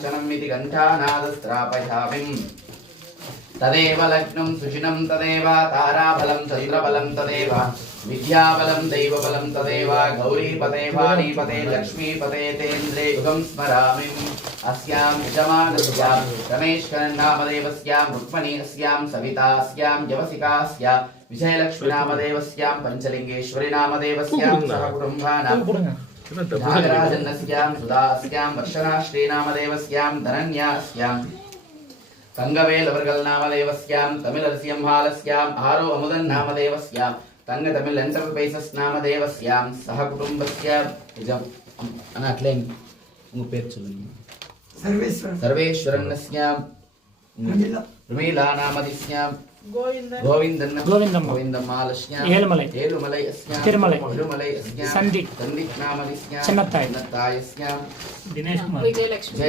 काञ्चनम् इति घण्टानादस्त्रापयामि तदेव लग्नं सुषिणं तदेव ताराबलं चन्द्रबलं तदेव विद्याबलं दैवबलं तदेव गौरीपते वाणीपते लक्ष्मीपते तेन्द्रे युगं स्मरामि अस्यां यजमानस्यां रमेशकरन्नामदेवस्यां रुक्मणी अस्यां सवितास्यां यवसिकास्यां विजयलक्ष्मीनामदेवस्यां पञ्चलिङ्गेश्वरी नामदेवस्यां सहकुटुम्बानां नागराजन्नस्यां सुधास्यां वर्षणाश्रीनामदेवस्यां धनन्यास्यां तंगवेलवर्गल नामदेवस्यां तमिलरसिंहालस्यां आरो अमुदन नामदेवस्यां तंग तमिल एंटरप्राइजेस नामदेवस्यां सहकुटुंबस्यां इजम अना अट्ले उंग पेर सोल्लुंगा सर्वेश्वरन्नस्यां प्रमीला नामदिस्यां गोविंदम्मालस्यां एलुमलै अस्यां तिरुमलै अस्यां संदीप नामदिस्यां चन्नत्तायस्यां दिनेश कुमार विजयलक्ष्मी